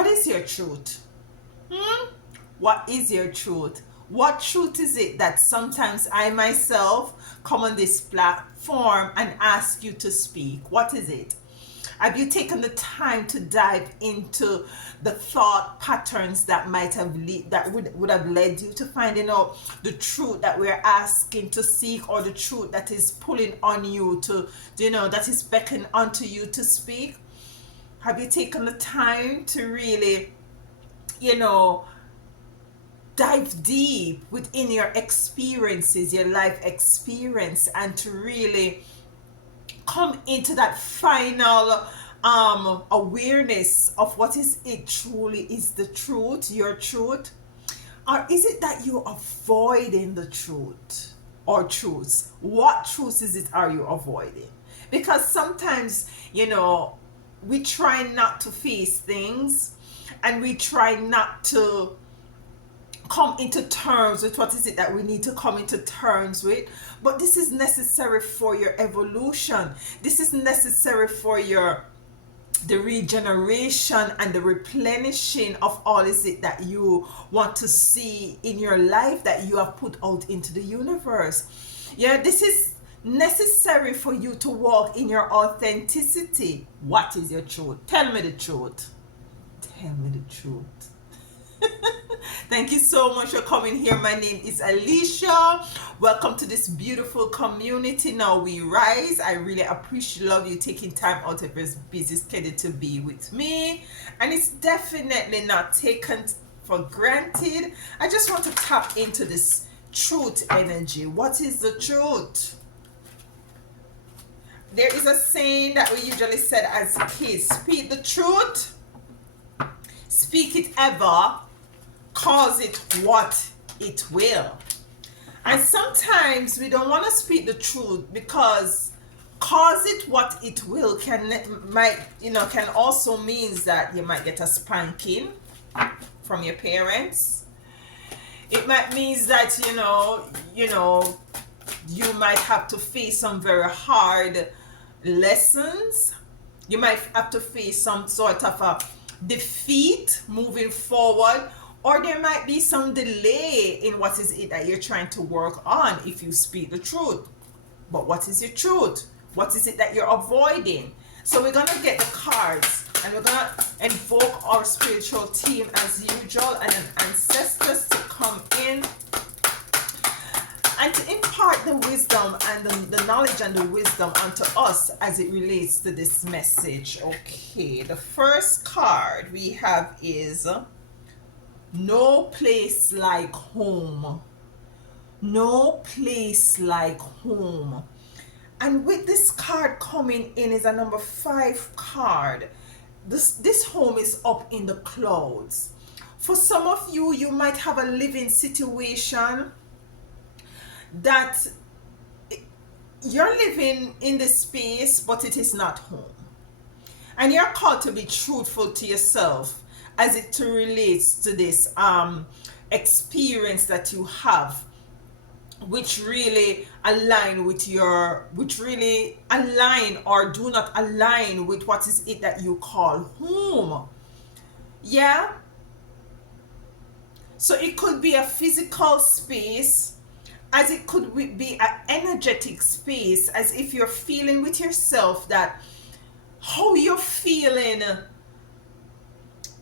What is your truth? What is your truth? What truth is it that sometimes I myself come on this platform and ask you to speak? What is it? Have you taken the time to dive into the thought patterns that might have that would have led you to finding out the truth that we're asking to seek, or the truth that is pulling on you to, that is beckoning onto you to speak? Have you taken the time to really, you know, dive deep within your experiences, your life experience, and to really come into that final awareness of what is it truly is the truth, your truth? Or is it that you're avoiding the truth or truths? What truths is it are you avoiding? Because sometimes, we try not to face things, and we try not to come into terms with what is it that we need to come into terms with. But this is necessary for your evolution. This is necessary for the regeneration and the replenishing of all is it that you want to see in your life, that you have put out into the universe. Yeah, this is necessary for you to walk in your authenticity. What is your truth? Tell me the truth. Tell me the truth. Thank you so much for coming here. My name is Alicia. Welcome to this beautiful community. Now we rise. I really love you taking time out of your busy schedule to be with me, and it's definitely not taken for granted. I just want to tap into this truth energy. What is the truth? There is a saying that we usually said as kids: speak the truth, speak it ever, cause it what it will. And sometimes we don't want to speak the truth, because cause it what it will can also means that you might get a spanking from your parents. It might means that you might have to face some very hard lessons. You might have to face some sort of a defeat moving forward, or there might be some delay in what is it that you're trying to work on if you speak the truth. But what is your truth? What is it that you're avoiding? So we're gonna get the cards, and we're gonna invoke our spiritual team as usual, and an ancestors to come in and to impart the wisdom and the knowledge and the wisdom unto us as it relates to this message. Okay, the first card we have is no place like home. No place like home. And with this card coming in is a number 5 card. This home is up in the clouds. For some of you, you might have a living situation that you're living in this space, but it is not home. And you're called to be truthful to yourself as it relates to this experience that you have, which really align or do not align with what is it that you call home. Yeah. So it could be a physical space, as it could be an energetic space, as if you're feeling with yourself that how you're feeling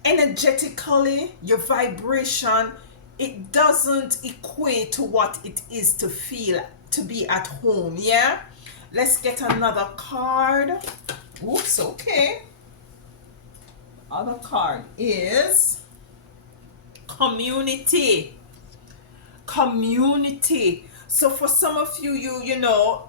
energetically, your vibration, it doesn't equate to what it is to feel to be at home. Yeah, let's get another card. Oops, okay. Other card is community. So for some of you,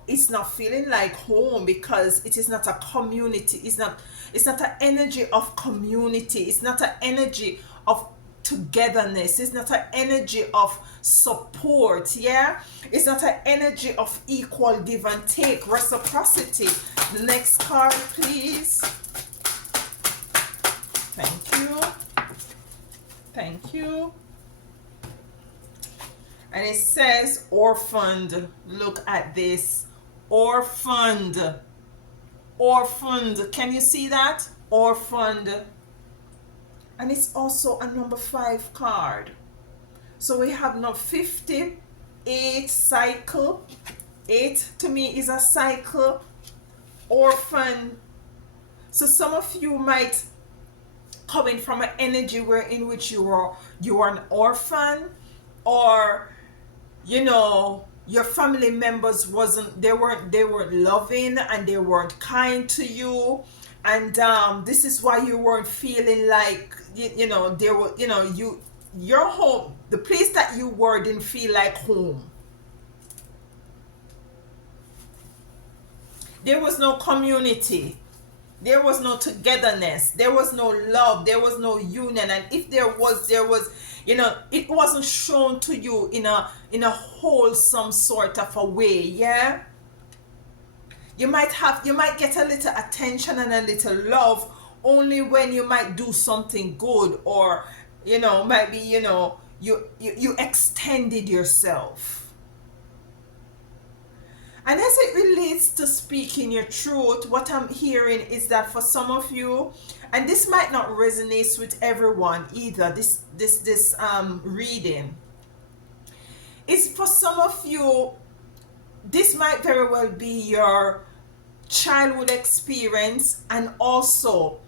it's not feeling like home, because it is not a community. It's not an energy of community. It's not an energy of togetherness. It's not an energy of support. Yeah, it's not an energy of equal give and take, reciprocity. The next card, please. Thank you. And it says orphaned. Look at this. Orphaned. Can you see that? Orphaned. And it's also a number 5 card. So we have now 58 cycle. 8 to me is a cycle. Orphan. So some of you might coming from an energy where in which you are an orphan, or you know your family members wasn't they weren't loving and they weren't kind to you, and this is why you weren't feeling like you know they were, you know, your home, the place that you were didn't feel like home. There was no community, there was no togetherness, there was no love, there was no union, and if there was, you know, it wasn't shown to you in a wholesome sort of a way. Yeah, you might get a little attention and a little love only when you might do something good, or you know, might be, you know, you extended yourself. And as it relates to speaking your truth, what I'm hearing is that for some of you, and this might not resonate with everyone either, this reading is for some of you, this might very well be your childhood experience, and also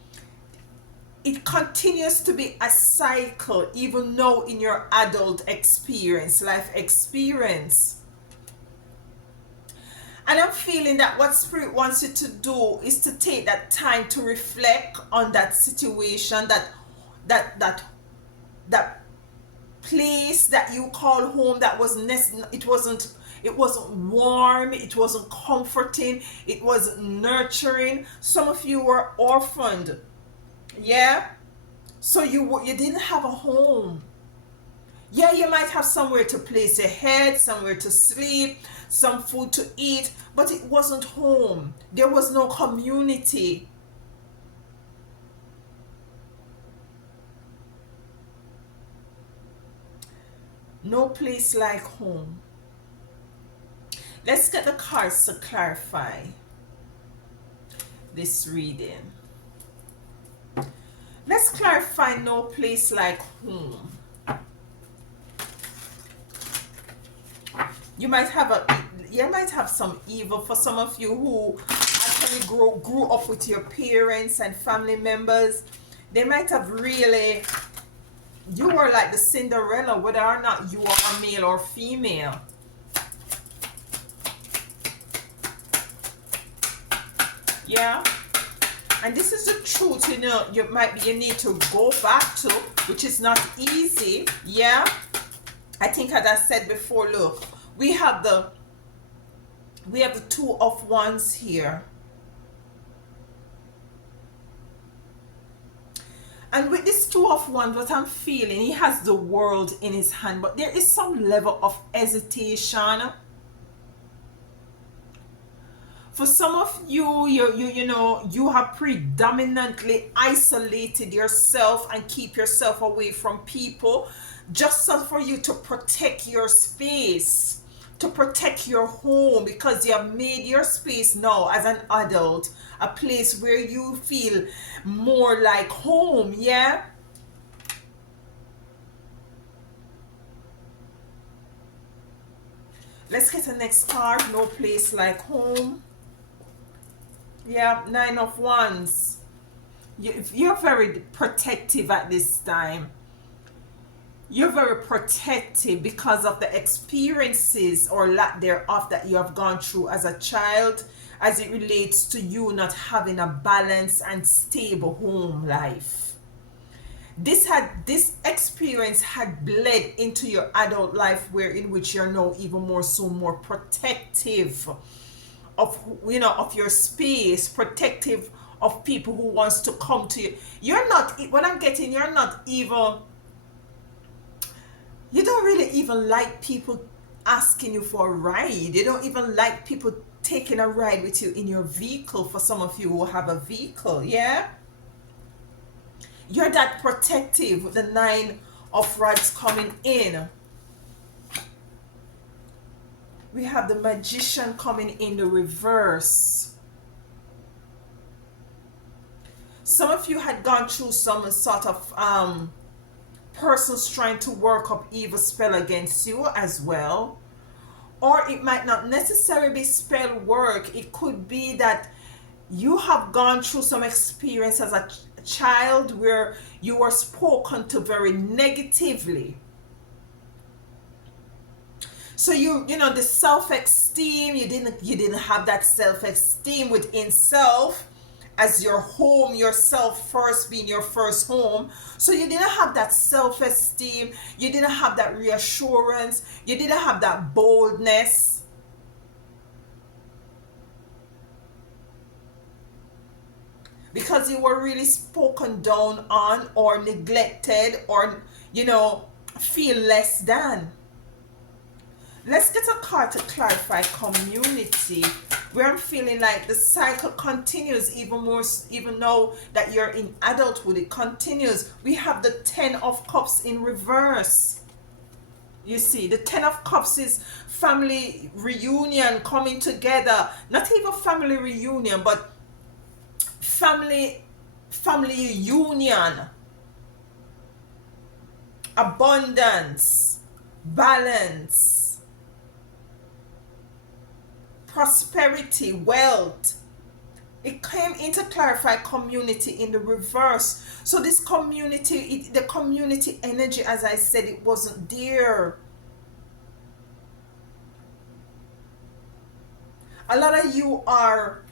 it continues to be a cycle even now in your adult experience, life experience. And I'm feeling that what Spirit wants you to do is to take that time to reflect on that situation, that place that you call home, that was it wasn't warm, it wasn't comforting, it wasn't nurturing. Some of you were orphaned. Yeah, so you didn't have a home. Yeah, you might have somewhere to place your head, somewhere to sleep, some food to eat, but it wasn't home. There was no community. No place like home. Let's get the cards to clarify this reading. Let's clarify no place like home. You might have some evil. For some of you who actually grew up with your parents and family members, they might have really, you were like the Cinderella, whether or not you are a male or female. Yeah, and this is the truth. You know, you need to go back to, which is not easy. Yeah, I think as I said before, look, we have the Two of Wands here. And with this Two of Wands, what I'm feeling, he has the world in his hand, but there is some level of hesitation. For some of you, you know, you have predominantly isolated yourself and keep yourself away from people, just so for you to protect your space, to protect your home, because you have made your space now as an adult a place where you feel more like home. Yeah, let's get the next card. No place like home. Yeah, Nine of Wands. You're very protective at this time. You're very protective because of the experiences or lack thereof that you have gone through as a child, as it relates to you not having a balanced and stable home life. This experience had bled into your adult life, where in which you're now even more protective of, you know, of your space, protective of people who wants to come to you. You're not, what I'm getting, you're not even, you don't really even like people asking you for a ride. You don't even like people taking a ride with you in your vehicle, for some of you who have a vehicle. Yeah, you're that protective with the Nine of Rods coming in. We have the Magician coming in the reverse. Some of you had gone through some sort of persons trying to work up evil spell against you as well. Or it might not necessarily be spell work. It could be that you have gone through some experience as a child where you were spoken to very negatively. So you know, the self-esteem, you didn't have that self-esteem within self as your home, yourself first being your first home. So you didn't have that self-esteem, you didn't have that reassurance, you didn't have that boldness. Because you were really spoken down on or neglected, or you know, feel less than. Let's get a card to clarify community, where I'm feeling like the cycle continues even more, even though that you're in adulthood, it continues. We have the 10 of Cups in reverse. You see, the 10 of Cups is family reunion, coming together. Not even family reunion, but family union, abundance, balance, prosperity, wealth. It came in to clarify community in the reverse. So this community, the community energy, as I said, it wasn't there. A lot of you are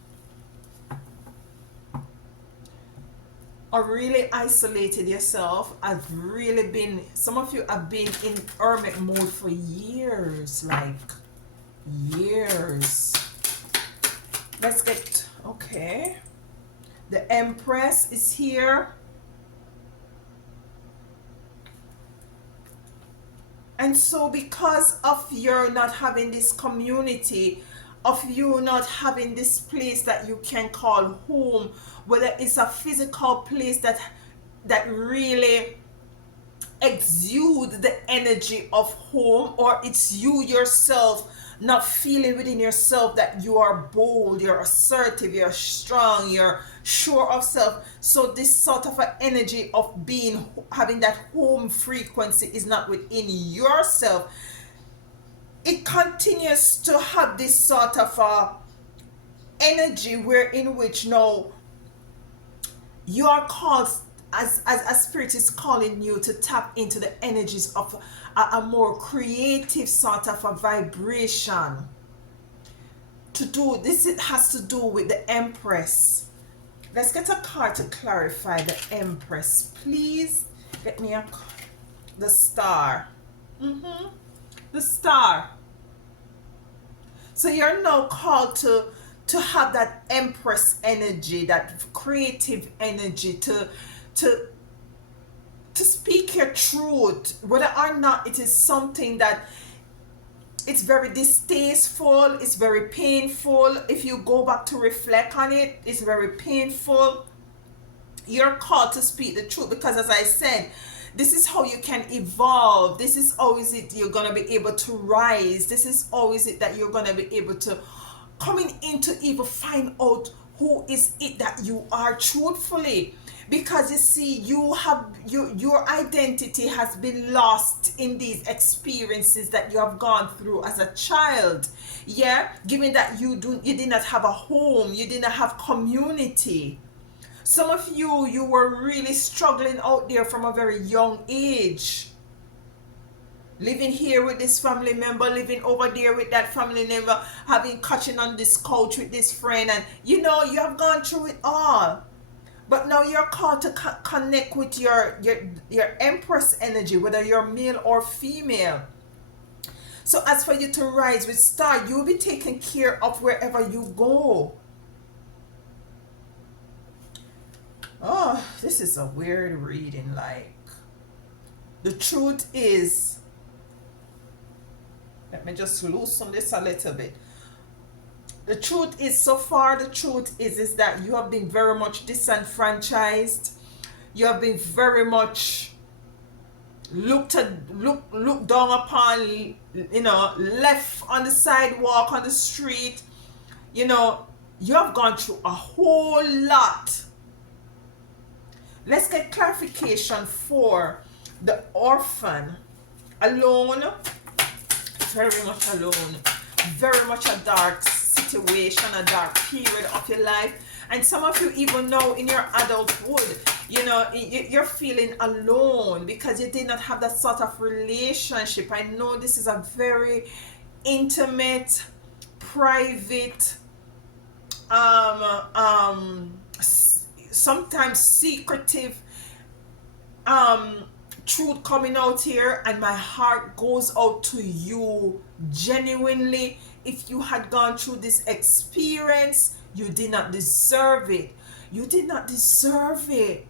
really isolated yourself. I've really been, some of you have been in hermit mode for years, like years. Let's get, okay, the Empress is here. And so because of your not having this community, of you not having this place that you can call home, whether it's a physical place that really exude the energy of home, or it's you yourself not feeling within yourself that you are bold, you're assertive, you're strong, you're sure of self. So this sort of an energy of being, having that home frequency is not within yourself. It continues to have this sort of a energy where in which now you are called, as spirit is calling you to tap into the energies of a more creative sort of a vibration. To do this, it has to do with the Empress. Let's get a card to clarify the Empress, please. Get me the Star. The Star. So you're now called to have that Empress energy, that creative energy, to speak your truth, whether or not it is something that it's very distasteful, it's very painful. If you go back to reflect on it, it's very painful. You're called to speak the truth, because as I said, this is how you can evolve. This is always it you're going to be able to rise. This is always it that you're going to be able to coming into even find out who is it that you are truthfully. Because you see, you have your identity has been lost in these experiences that you have gone through as a child. Yeah, given that you did not have a home, you didn't have community. Some of you were really struggling out there from a very young age. Living here with this family member, living over there with that family member, catching on this couch with this friend, and you know, you have gone through it all. But now you're called to connect with your Empress energy, whether you're male or female. So as for you to rise with Star, you'll be taken care of wherever you go. Oh, this is a weird reading. Like, the truth is, let me just loosen this a little bit. The truth is, so far, the truth is that you have been very much disenfranchised. You have been very much looked down upon, you know, left on the sidewalk, on the street. You know, you have gone through a whole lot. Let's get clarification for the orphan. Alone, very much alone, very much a dark situation, a dark period of your life. And some of you even know in your adulthood, you know, you're feeling alone because you did not have that sort of relationship. I know this is a very intimate, private, sometimes secretive um truth coming out here, and my heart goes out to you genuinely. If you had gone through this experience, you did not deserve it. You did not deserve it.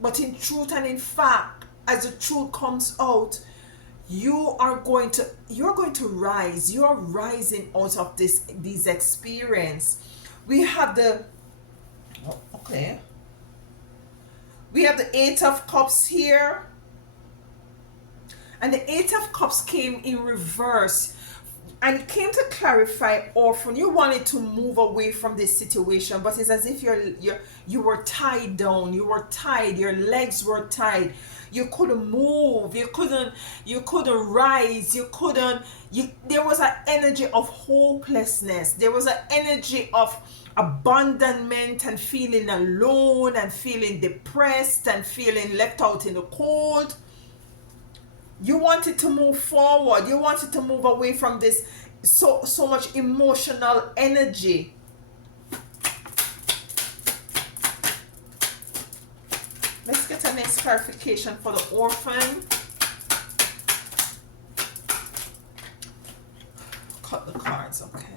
But in truth and in fact, as the truth comes out, you're going to rise. You're rising out of these experience. We have the okay. We have the Eight of Cups here. And the Eight of Cups came in reverse. And it came to clarify, orphan, you wanted to move away from this situation, but it's as if you were tied down, you were tied, your legs were tied, you couldn't move, you couldn't rise, there was an energy of hopelessness, there was an energy of abandonment and feeling alone and feeling depressed and feeling left out in the cold. You wanted to move forward, you wanted to move away from this so much emotional energy. Let's get a next clarification for the orphan. Cut the cards, okay.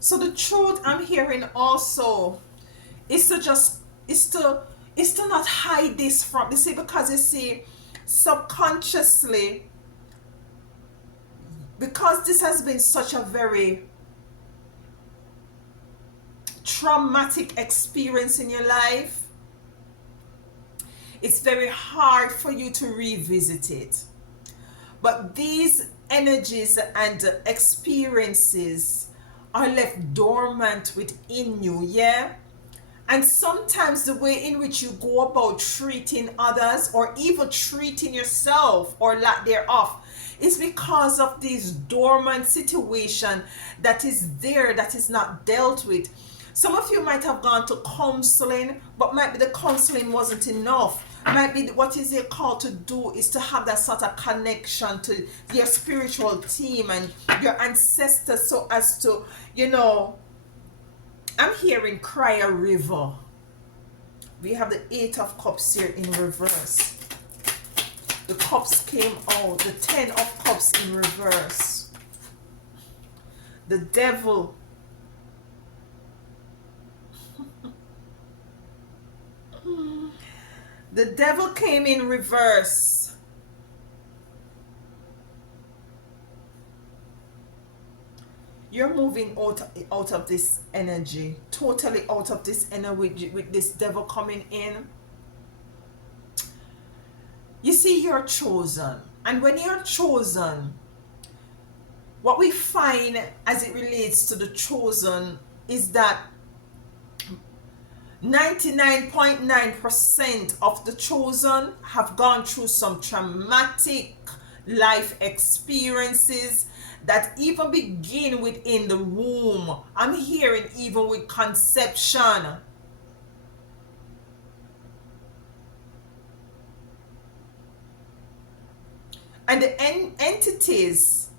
So the truth I'm hearing also is to not hide this from, you see, because you see, subconsciously, because this has been such a very traumatic experience in your life, it's very hard for you to revisit it. But these energies and experiences are left dormant within you, yeah? And sometimes the way in which you go about treating others or even treating yourself or lack thereof is because of this dormant situation that is there, that is not dealt with. Some of you might have gone to counseling, but might be the counseling wasn't enough. Might be what is your call to do is to have that sort of connection to your spiritual team and your ancestors, so as to, you know, I'm hearing cry a river. We have the Eight of Cups here in reverse. The cups came out. The Ten of Cups in reverse. The Devil. The Devil came in reverse. You're moving out of this energy, totally out of this energy with this Devil coming in. You see, you're chosen. And when you're chosen, what we find as it relates to the chosen is that 99.9% of the chosen have gone through some traumatic life experiences that even begin within the womb. I'm hearing even with conception. And the entities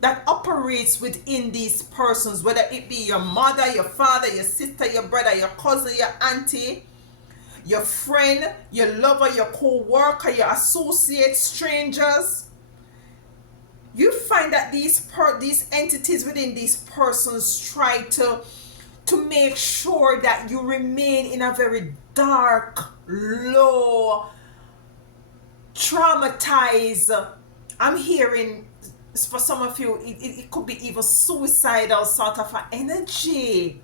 that operates within these persons, whether it be your mother, your father, your sister, your brother, your cousin, your auntie, your friend, your lover, your co-worker, your associate, strangers, you find that these entities within these persons try to make sure that you remain in a very dark, low, traumatized, I'm hearing for some of you it could be even suicidal sort of an energy.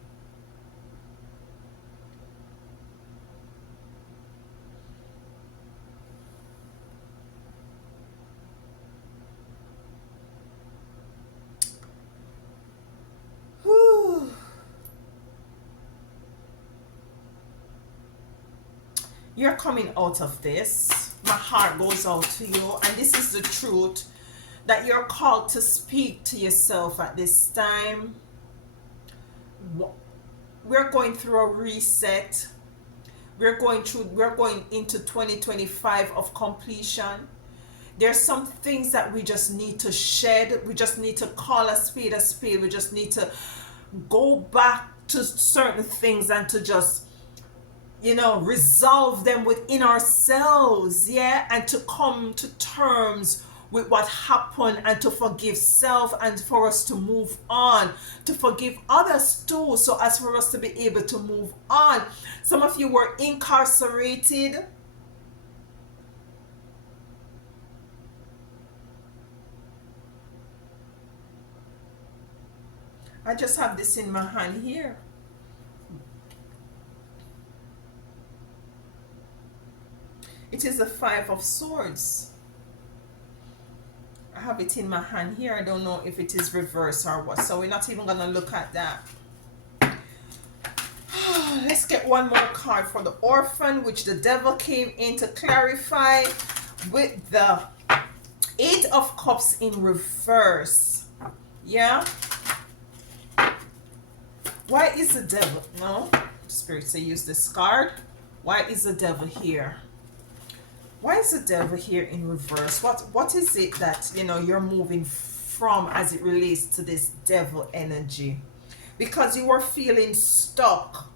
You're coming out of this. My heart goes out to you, and this is the truth that you're called to speak to yourself at this time. We're going through a reset. We're going into 2025 of completion. There's some things that we just need to shed. We just need to call a spade a spade. We just need to go back to certain things and to just, resolve them within ourselves, yeah, and to come to terms with what happened and to forgive self and for us to move on, to forgive others too, so as for us to be able to move on. Some of you were incarcerated. I just have this in my hand here. It is the Five of Swords. I have it in my hand here. I don't know if it is reverse or what, so we're not even gonna look at that. Let's get one more card for the Orphan, which the Devil came in to clarify with the Eight of Cups in reverse. Yeah. Why is the Devil? No, Spirit say use this card. Why is the Devil here? Why is the Devil here in reverse? What is it that you're moving from as it relates to this Devil energy? Because you were feeling stuck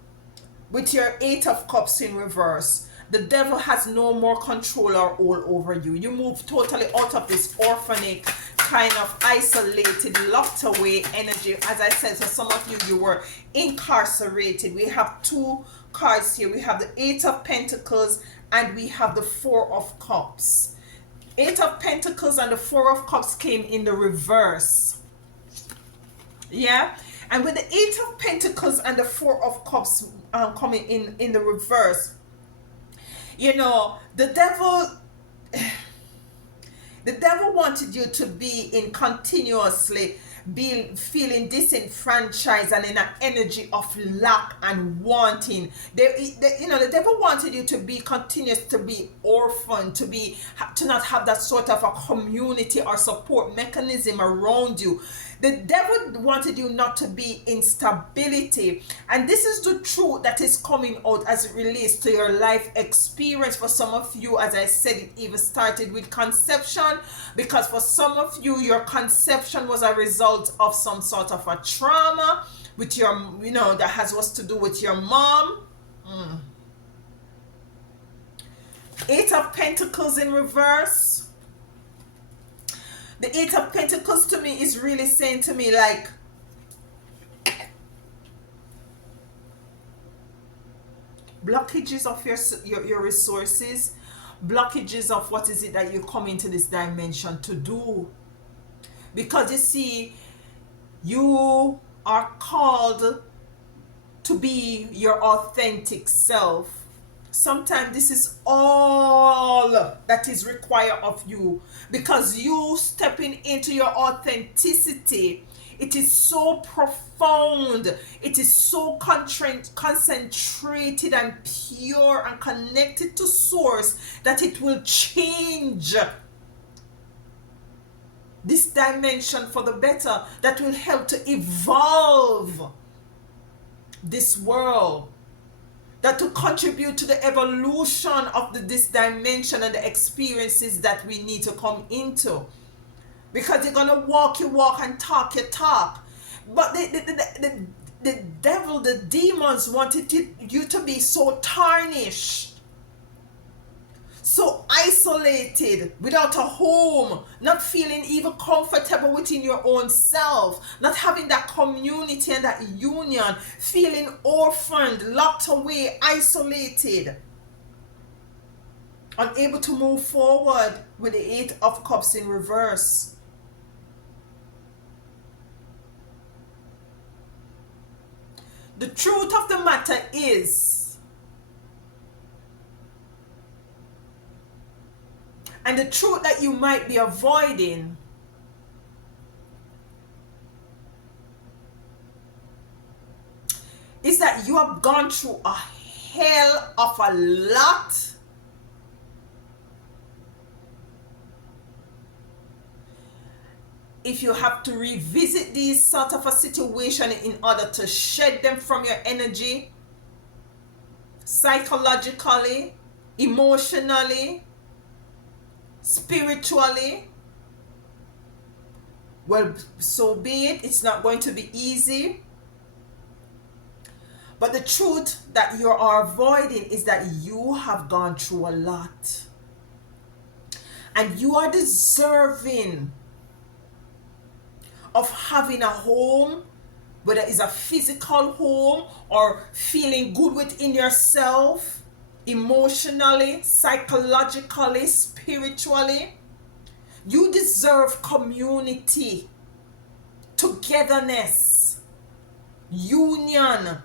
with your Eight of Cups in reverse. The Devil has no more control or hold over you. You move totally out of this orphanage, kind of isolated, locked away energy. As I said, so some of you were incarcerated. We have two cards here. We have the Eight of Pentacles and we have the Four of Cups. Eight of Pentacles and the Four of Cups came in the reverse. Yeah. And with the Eight of Pentacles and the Four of Cups coming in the reverse, the devil wanted you to be in continuously feeling disenfranchised and in an energy of lack and wanting. The devil wanted you to be continuous, to be orphaned, to not have that sort of a community or support mechanism around you. The devil wanted you not to be in stability. And this is the truth that is coming out as it relates to your life experience. For some of you, as I said, it even started with conception, because for some of you, your conception was a result of some sort of a trauma with your, that has what to do with your mom. Eight of Pentacles in reverse. The Eight of Pentacles to me is really saying to me, like, blockages of your resources, blockages of what is it that you come into this dimension to do. Because you see, you are called to be your authentic self. Sometimes this is all that is required of you, because you stepping into your authenticity, it is so profound, it is so concentrated and pure and connected to source that it will change this dimension for the better, that will help to evolve this world, that to contribute to the evolution of this dimension and the experiences that we need to come into. Because you're gonna walk you walk and talk you talk. But the devil, the demons wanted you to be so tarnished, so isolated, without a home, not feeling even comfortable within your own self, not having that community and that union, feeling orphaned, locked away, isolated, unable to move forward with the Eight of Cups in reverse. The truth of the matter is, and the truth that you might be avoiding, is that you have gone through a hell of a lot if you have to revisit these sort of a situation in order to shed them from your energy, psychologically, emotionally, spiritually, well, so be it. It's not going to be easy. But the truth that you are avoiding is that you have gone through a lot. And you are deserving of having a home, whether it's a physical home or feeling good within yourself, emotionally, psychologically, spiritually. You deserve community, togetherness, union.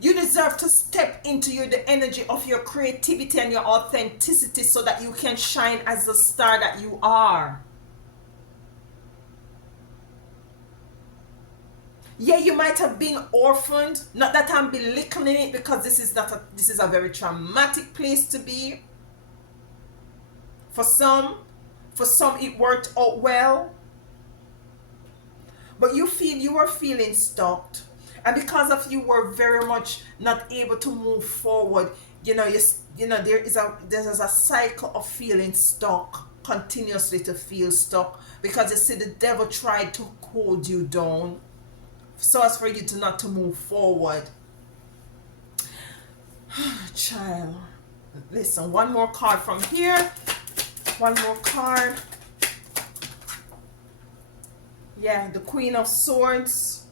You deserve to step into the energy of your creativity and your authenticity so that you can shine as the star that you are. Yeah, you might have been orphaned. Not that I'm belittling it, because this is a very traumatic place to be. For some it worked out well. But you were feeling stuck. And because of you were very much not able to move forward, there's a cycle of feeling stuck, continuously to feel stuck, because you see the devil tried to hold you down so as for you to not to move forward. Child, listen, one more card from here. One more card. Yeah, the Queen of Swords.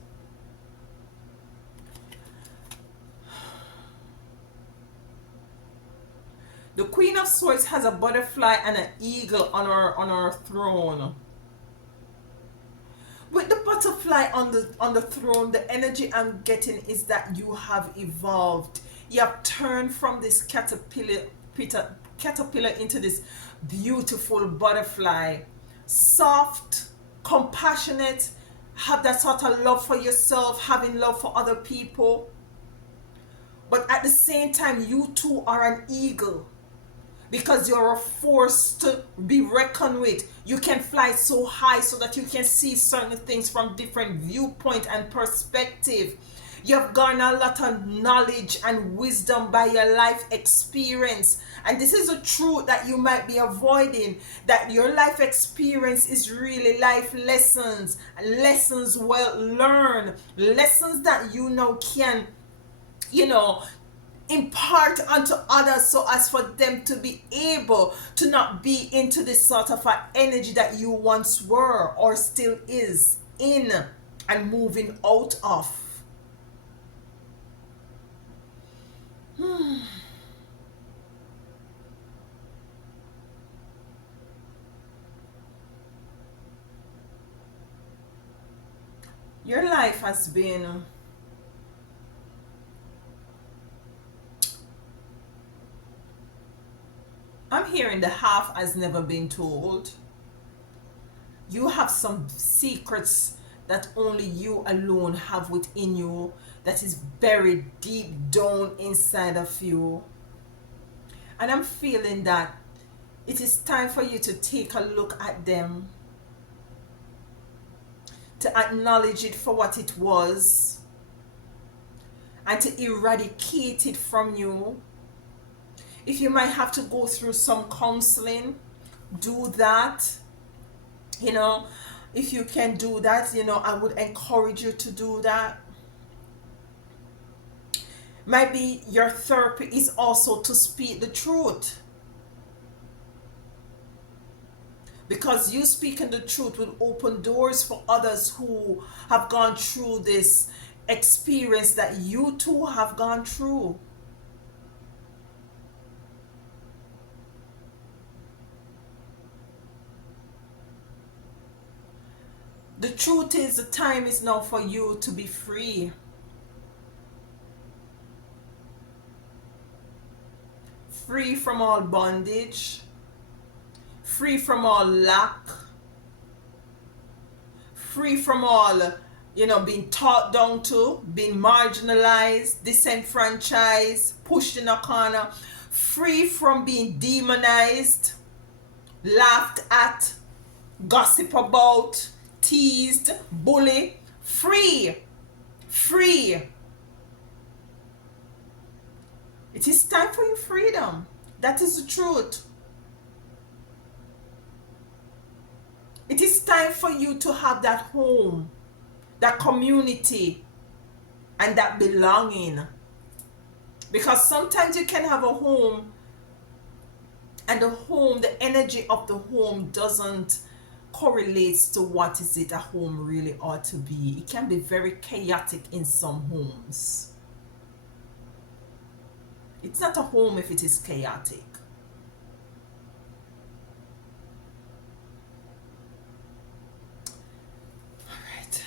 The Queen of Swords has a butterfly and an eagle on her throne. With the butterfly on the throne, the energy I'm getting is that you have evolved. You have turned from this caterpillar into this beautiful butterfly. Soft, compassionate, have that sort of love for yourself, having love for other people. But at the same time, you too are an eagle, because you're a force to be reckoned with. You can fly so high so that you can see certain things from different viewpoint and perspective. You have garnered a lot of knowledge and wisdom by your life experience. And this is a truth that you might be avoiding, that your life experience is really life lessons, lessons well learned, lessons that you now can, impart unto others, so as for them to be able to not be into this sort of an energy that you once were or still is in and moving out of. Your life has been I'm hearing the half has never been told. You have some secrets that only you alone have within you, that is buried deep down inside of you. And I'm feeling that it is time for you to take a look at them, to acknowledge it for what it was, and to eradicate it from you. If you might have to go through some counseling, do that. If you can do that, I would encourage you to do that. Maybe your therapy is also to speak the truth. Because you speaking the truth will open doors for others who have gone through this experience that you too have gone through. The truth is, the time is now for you to be free. Free from all bondage. Free from all lack. Free from all, being talked down to, being marginalized, disenfranchised, pushed in a corner. Free from being demonized, laughed at, gossip about, teased, bully. Free. Free. It is time for your freedom. That is the truth. It is time for you to have that home, that community, and that belonging. Because sometimes you can have a home, and the energy of the home doesn't correlates to what is it a home really ought to be. It can be very chaotic in some homes. It's not a home if it is chaotic. All right.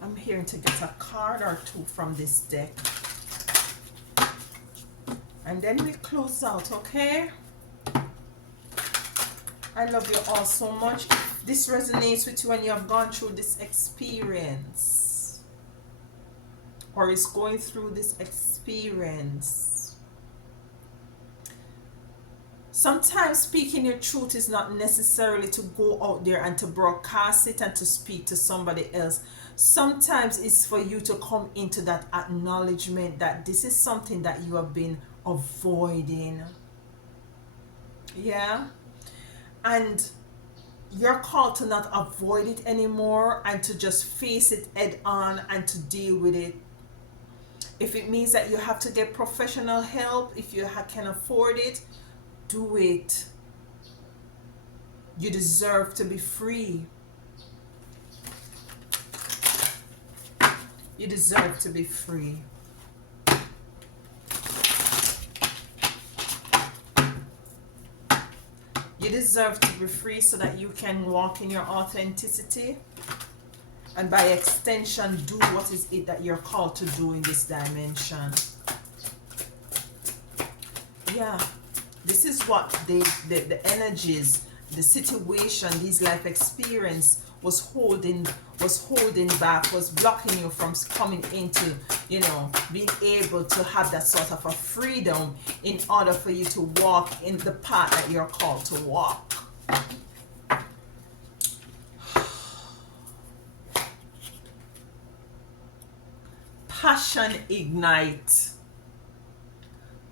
I'm here to get a card or two from this deck. And then we close out, okay? I love you all so much. If this resonates with you and you have gone through this experience, or is going through this experience, sometimes speaking your truth is not necessarily to go out there and to broadcast it and to speak to somebody else. Sometimes it's for you to come into that acknowledgement that this is something that you have been avoiding. Yeah? And you're called to not avoid it anymore and to just face it head on and to deal with it. If it means that you have to get professional help, if you can afford it, do it. You deserve to be free. You deserve to be free. You deserve to be free so that you can walk in your authenticity, and by extension do what is it that you're called to do in this dimension. Yeah, this is what the energies, the situation, these life experience was holding back, was blocking you from coming into, being able to have that sort of a freedom in order for you to walk in the path that you're called to walk. Passion ignite.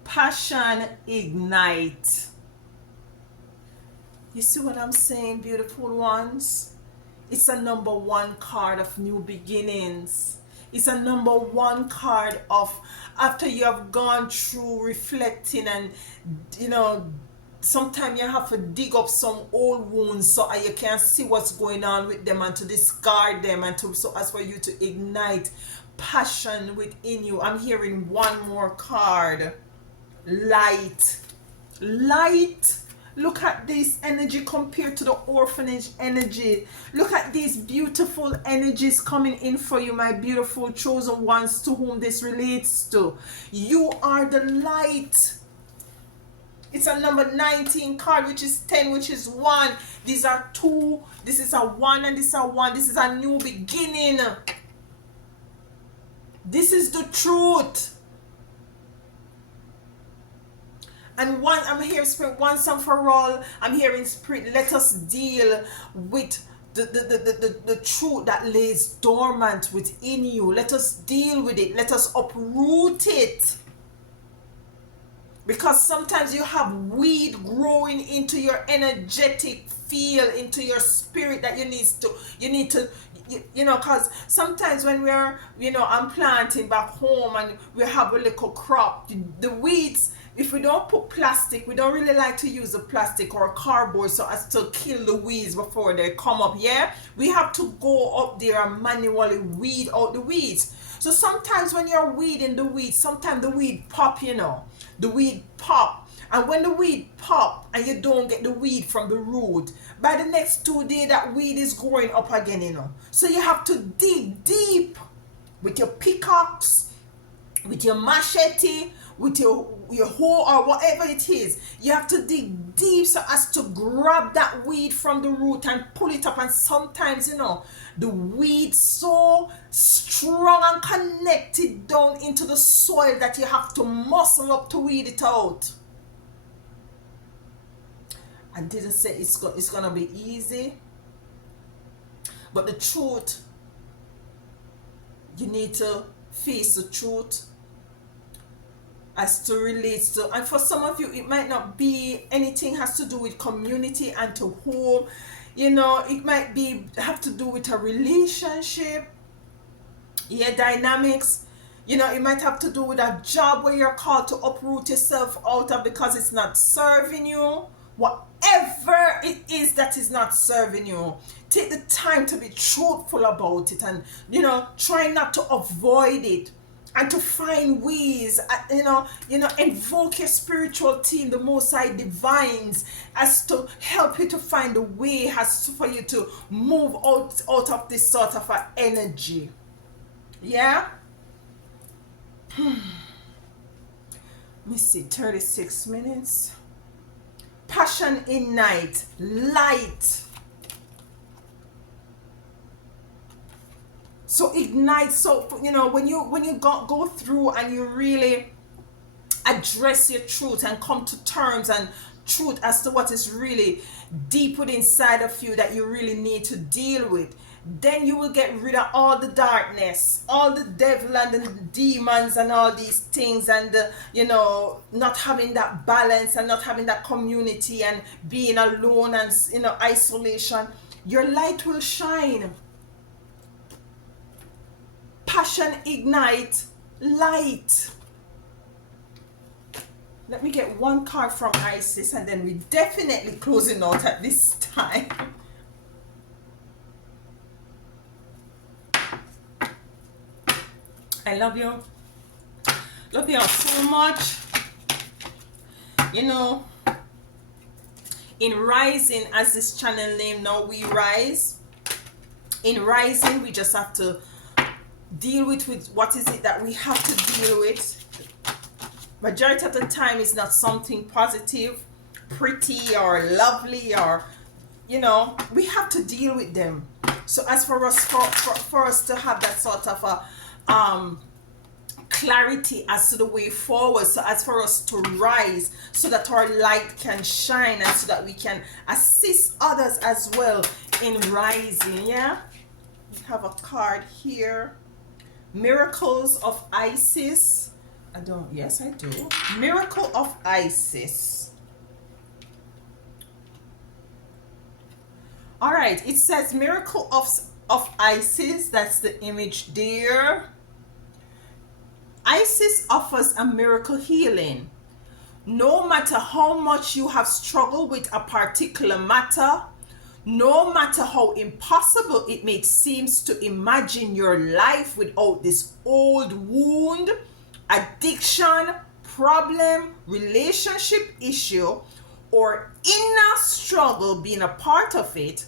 Passion ignite. You see what I'm saying, beautiful ones? It's a number one card of new beginnings. It's a number one card of after you have gone through reflecting and, sometimes you have to dig up some old wounds so you can see what's going on with them and to discard them and so as for you to ignite passion within you. I'm hearing one more card. Light. Light. Look at this energy compared to the orphanage energy. Look at these beautiful energies coming in for you, my beautiful chosen ones to whom this relates to. You are the light. It's a number 19 card, which is 10, which is 1. These are 2. This is a 1 and this is a 1. This is a new beginning. This is the truth. And one, I'm hearing Spirit, once and for all, I'm hearing Spirit, let us deal with the truth that lays dormant within you. Let us deal with it. Let us uproot it. Because sometimes you have weed growing into your energetic field, into your spirit that you need to, because sometimes when we're, I'm planting back home and we have a little crop, the weeds, if we don't put plastic, we don't really like to use the plastic or cardboard so as to kill the weeds before they come up. Yeah, we have to go up there and manually weed out the weeds. So sometimes when you're weeding the weeds, sometimes the weed pop, the weed pop. And when the weed pop and you don't get the weed from the root, by the next 2 days that weed is growing up again, So you have to dig deep with your pickaxe, with your machete, with your hoe or whatever it is. You have to dig deep so as to grab that weed from the root and pull it up. And sometimes, the weed so strong and connected down into the soil that you have to muscle up to weed it out. I didn't say it's gonna be easy, but the truth, you need to face the truth as to relates to, and for some of you it might not be anything has to do with community and to home, you know, it might be have to do with a relationship, yeah, dynamics, you know, it might have to do with a job where you're called to uproot yourself out of because it's not serving you. Whatever it is that is not serving you, take the time to be truthful about it, and you know, try not to avoid it, and to find ways, invoke your spiritual team, the Most High Divines, as to help you to find a way as to, for you to move out of this sort of a energy. Yeah. Let me see, 36 minutes. Passion ignite, light. So ignite. So you know, when you go through and you really address your truth and come to terms and truth as to what is really deep within inside of you that you really need to deal with, then you will get rid of all the darkness, all the devil and the demons and all these things, and the, you know, not having that balance and not having that community and being alone and, you know, isolation. Your light will shine. Passion ignite, light. Let me get one card from Isis and then we definitely closing out at this time. I love you. Love you all so much. You know, in rising, as this channel name now, we rise. In rising, we just have to deal with what is it that we have to deal with. Majority of the time it's not something positive, pretty or lovely, or, you know, we have to deal with them. So as for us, for us to have that sort of a clarity as to the way forward, so as for us to rise so that our light can shine and so that we can assist others as well in rising. Yeah, we have a card here, Miracles of Isis. Yes I do. Miracle of Isis. All right, it says Miracle of Isis. That's the image there. Isis offers a miracle healing. No matter how much you have struggled with a particular matter, no matter how impossible it may seem to imagine your life without this old wound, addiction, problem, relationship issue, or inner struggle being a part of it,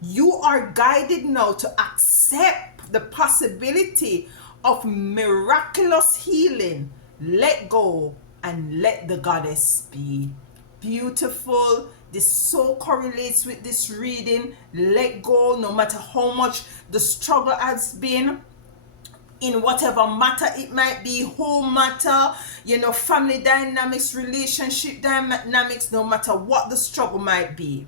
you are guided now to accept the possibility of miraculous healing. Let go and let the goddess be. Beautiful. This so correlates with this reading. Let go, no matter how much the struggle has been, in whatever matter it might be, home matter, you know, family dynamics, relationship dynamics, no matter what the struggle might be,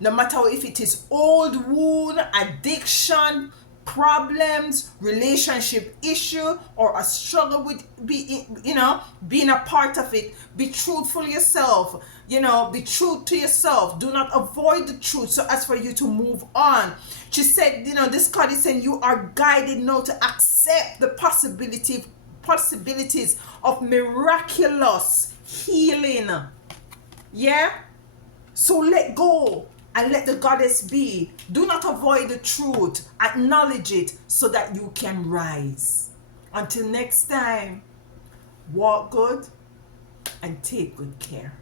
no matter if it is old wound, addiction, problems, relationship issue, or a struggle with being a part of it, be truthful yourself, you know, be true to yourself. Do not avoid the truth so as for you to move on. She said, you know, this card is saying you are guided now to accept the possibilities of miraculous healing. Yeah, so let go and let the goddess be. Do not avoid the truth. Acknowledge it so that you can rise. Until next time, walk good and take good care.